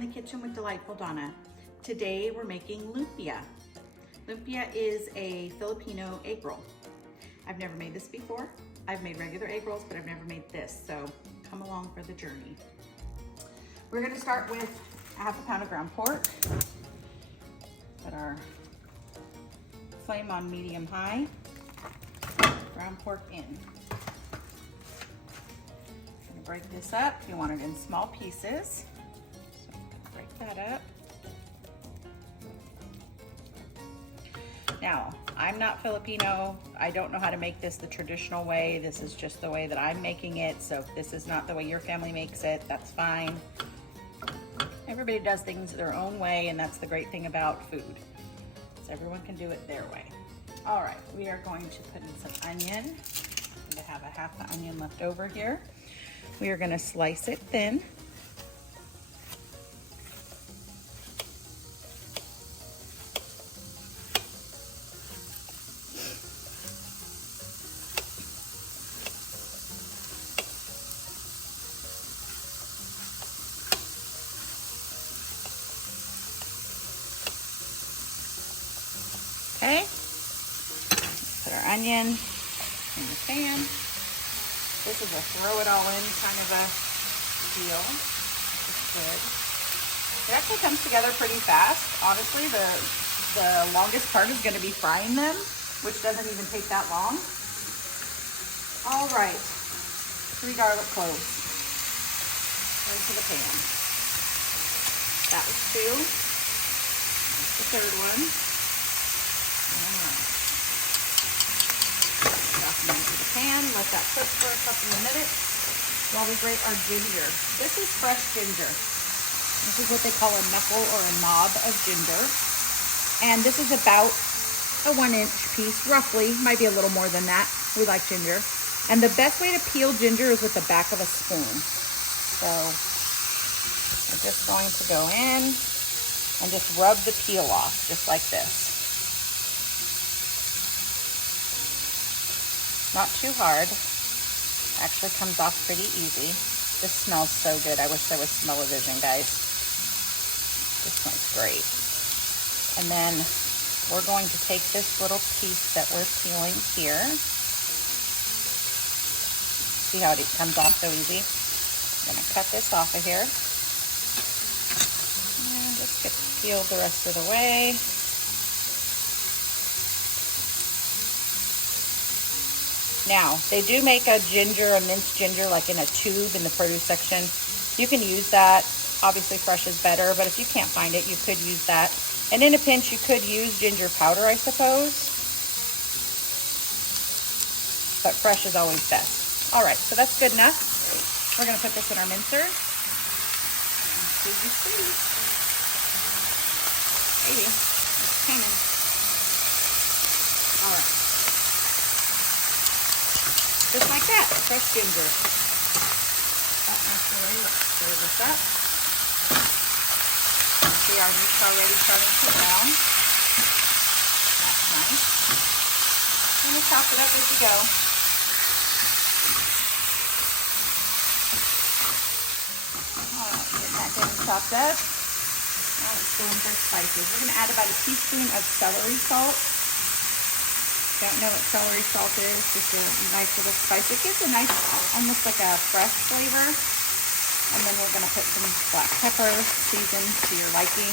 in the kitchen with Delightful Donna. Today we're making lumpia. Lumpia is a Filipino egg roll. I've never made this before. I've made regular egg rolls, but I've never made this, so come along for the journey. We're gonna start with half a pound of ground pork. Put our flame on medium-high. Ground pork in. I'm gonna break this up. You want it in small pieces. So I'm gonna break that up. Now, I'm not Filipino. I don't know how to make this the traditional way. This is just the way that I'm making it. So if this is not the way your family makes it, that's fine. Everybody does things their own way, and that's the great thing about food. So everyone can do it their way. All right, we are going to put in some onion. I'm gonna have a half an onion left over here. We are gonna slice it thin. Okay, put our onion in the pan. This is a throw it all in kind of a deal. It's good. It actually comes together pretty fast. Honestly, the longest part is gonna be frying them, which doesn't even take that long. All right, 3 garlic cloves into the pan. That was 2. That's the third one. Drop them into the pan, let that cook for a couple of minutes while we grate our ginger. This is fresh ginger. This is what they call a knuckle or a knob of ginger. And this is about a 1-inch piece, roughly, might be a little more than that. We like ginger. And the best way to peel ginger is with the back of a spoon. So we're just going to go in and just rub the peel off, just like this. Not too hard. Actually comes off pretty easy. This smells so good. I wish there was smell-o-vision, guys. This smells great. And then we're going to take this little piece that we're peeling here. See how it comes off so easy? I'm gonna cut this off of here. And just get peeled the rest of the way. Now, they do make a minced ginger, like in a tube in the produce section. You can use that. Obviously, fresh is better, but if you can't find it, you could use that. And in a pinch, you could use ginger powder, I suppose. But fresh is always best. All right, so that's good enough. We're gonna put this in our mincer. Baby, it's hanging. All right. Just like that, fresh ginger. That nice away, let's stir this up. See our meat's already starting to brown. That's nice. I'm gonna chop it up as you go. Alright, get that getting chopped up. Now let's go into our spices. We're gonna add about a teaspoon of celery salt. Don't know what celery salt is, just a nice little spice. It gives a nice, almost like a fresh flavor. And then we're gonna put some black pepper, seasoned to your liking.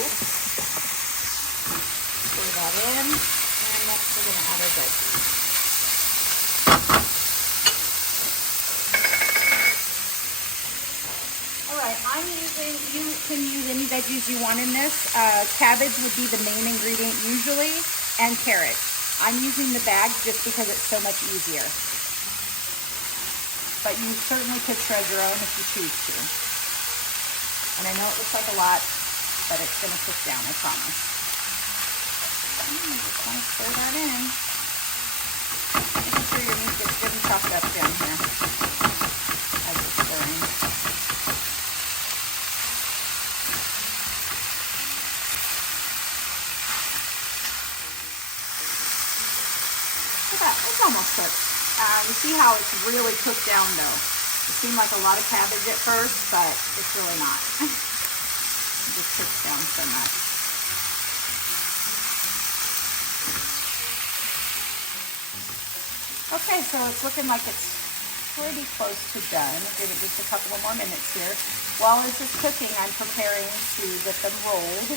Oops. Pour that in, and next we're gonna add our veggies. You can use any veggies you want in this. Cabbage would be the main ingredient usually, and carrot. I'm using the bag just because it's so much easier. But you certainly could shred your own if you choose to. And I know it looks like a lot, but it's gonna cook down, I promise. Just want to stir that in. Making sure your meat gets good and chopped up down here as it's stirring. Look at that, it's almost cooked. You see how it's really cooked down though. It seemed like a lot of cabbage at first, but it's really not. It just cooks down so much. Okay, so it's looking like it's pretty close to done. Give it just a couple of more minutes here. While this is cooking, I'm preparing to get them rolled.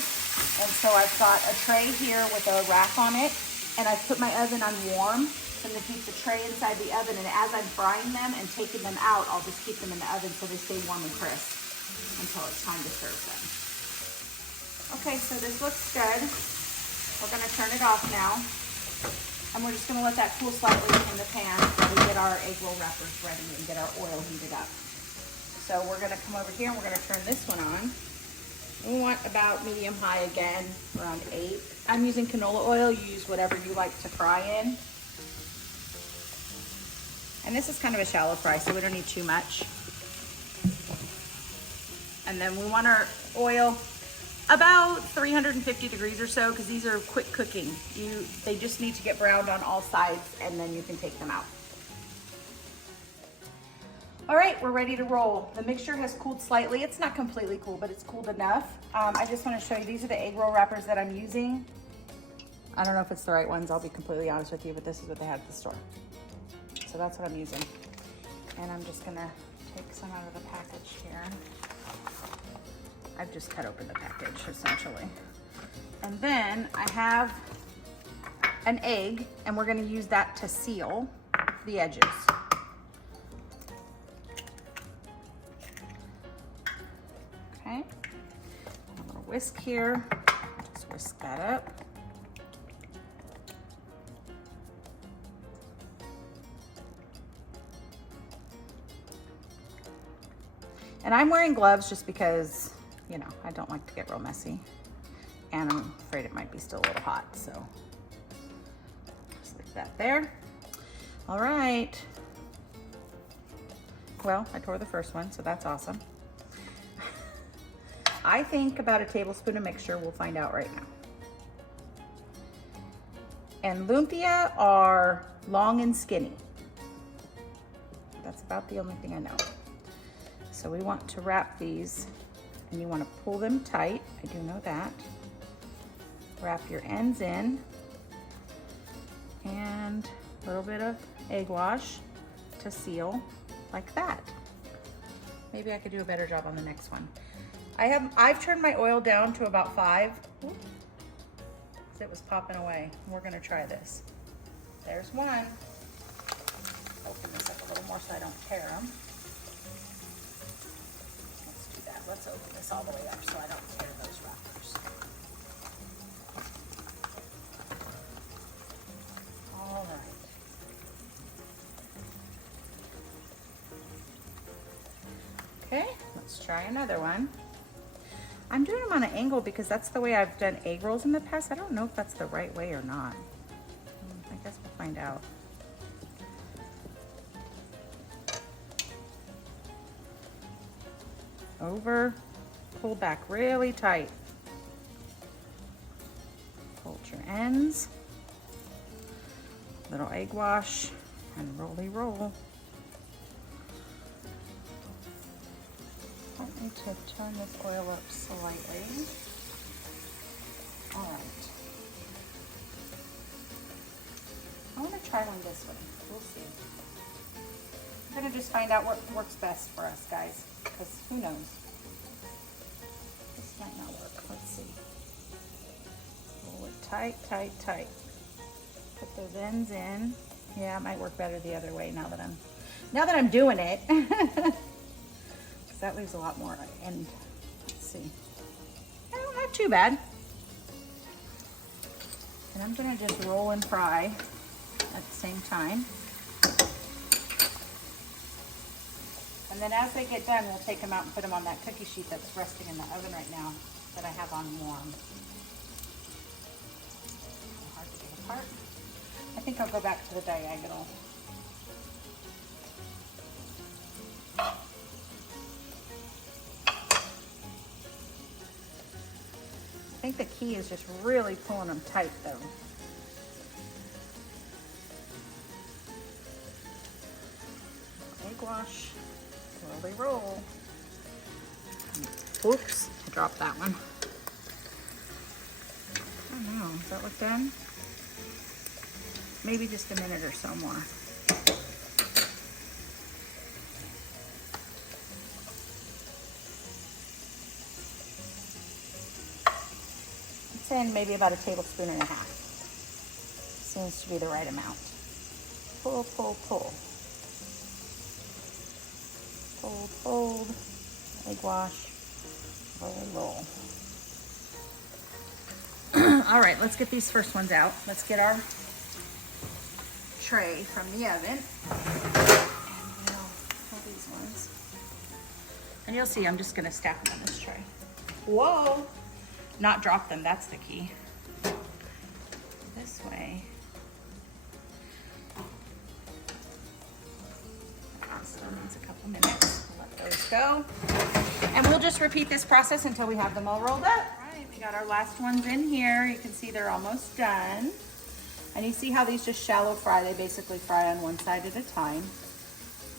And so I've got a tray here with a rack on it, and I've put my oven on warm. I'm going to keep the tray inside the oven, and as I'm frying them and taking them out, I'll just keep them in the oven so they stay warm and crisp until it's time to serve them. Okay, so this looks good. We're going to turn it off now, and we're just going to let that cool slightly in the pan while we get our egg roll wrappers ready and get our oil heated up. So we're going to come over here and we're going to turn this one on. We want about medium high again, around 8. I'm using canola oil. You use whatever you like to fry in. And this is kind of a shallow fry, so we don't need too much. And then we want our oil about 350 degrees or so, because these are quick cooking. They just need to get browned on all sides, and then you can take them out. All right, we're ready to roll. The mixture has cooled slightly. It's not completely cool, but it's cooled enough. I just want to show you, these are the egg roll wrappers that I'm using. I don't know if it's the right ones, I'll be completely honest with you, but this is what they had at the store. So that's what I'm using. And I'm just gonna take some out of the package here. I've just cut open the package, essentially. And then I have an egg, and we're gonna use that to seal the edges. Okay, a little whisk here, just whisk that up. And I'm wearing gloves just because, you know, I don't like to get real messy. And I'm afraid it might be still a little hot, so just leave that there. All right. Well, I tore the first one, so that's awesome. I think about a tablespoon of mixture. We'll find out right now. And lumpia are long and skinny. That's about the only thing I know. So we want to wrap these, and you want to pull them tight. I do know that. Wrap your ends in, and a little bit of egg wash to seal like that. Maybe I could do a better job on the next one. I've turned my oil down to about 5. Oops. It was popping away. We're gonna try this. There's one. Open this up a little more so I don't tear them. Let's open this all the way up so I don't tear those wrappers. All right. Okay, let's try another one. I'm doing them on an angle because that's the way I've done egg rolls in the past. I don't know if that's the right way or not. I guess we'll find out. Over, pull back really tight. Hold your ends, little egg wash, and roll. I need to turn this oil up slightly. All right. I want to try one this way. We'll see. I'm gonna just find out what works best for us, guys, because who knows? This might not work. Let's see. Roll it tight, tight, tight. Put those ends in. Yeah, it might work better the other way now that I'm doing it. Because that leaves a lot more end. Let's see. Oh, not too bad. And I'm gonna just roll and fry at the same time. And then as they get done, we'll take them out and put them on that cookie sheet that's resting in the oven right now that I have on warm. Hard to get apart. I think I'll go back to the diagonal. I think the key is just really pulling them tight though. wash, slowly roll. Oops, I dropped that one. I don't know, does that look done? Maybe just a minute or so more. I'm saying maybe about a tablespoon and a half. Seems to be the right amount. Pull, pull, pull. Fold, fold. Egg wash. Roll, roll. All right, let's get these first ones out. Let's get our tray from the oven. And we'll pull these ones. And you'll see I'm just gonna stack them on this tray. Whoa! Not drop them, that's the key. This way. Still needs a couple minutes. We'll let those go. And we'll just repeat this process until we have them all rolled up. All right, we got our last ones in here. You can see they're almost done. And you see how these just shallow fry. They basically fry on one side at a time.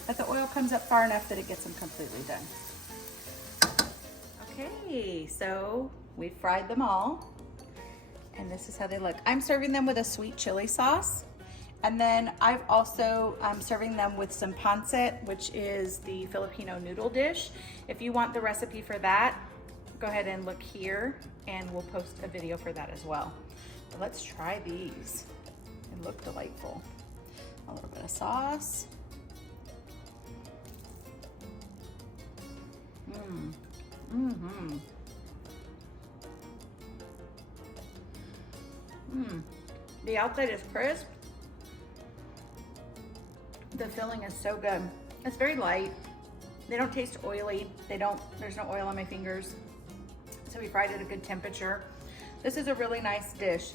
But the oil comes up far enough that it gets them completely done. Okay, so we've fried them all. And this is how they look. I'm serving them with a sweet chili sauce. And then I'm also serving them with some pancit, which is the Filipino noodle dish. If you want the recipe for that, go ahead and look here and we'll post a video for that as well. But let's try these. They look delightful. A little bit of sauce. The outside is crisp. The filling is so good. It's very light. They don't taste oily. There's no oil on my fingers. So we fried at a good temperature. This is a really nice dish.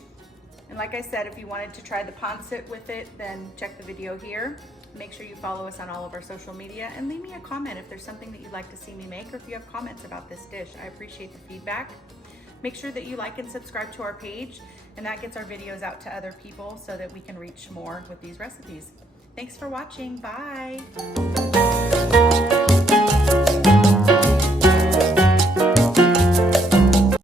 And like I said, if you wanted to try the pancit with it, then check the video here. Make sure you follow us on all of our social media and leave me a comment if there's something that you'd like to see me make, or if you have comments about this dish. I appreciate the feedback. Make sure that you like and subscribe to our page, and that gets our videos out to other people so that we can reach more with these recipes. Thanks for watching. Bye.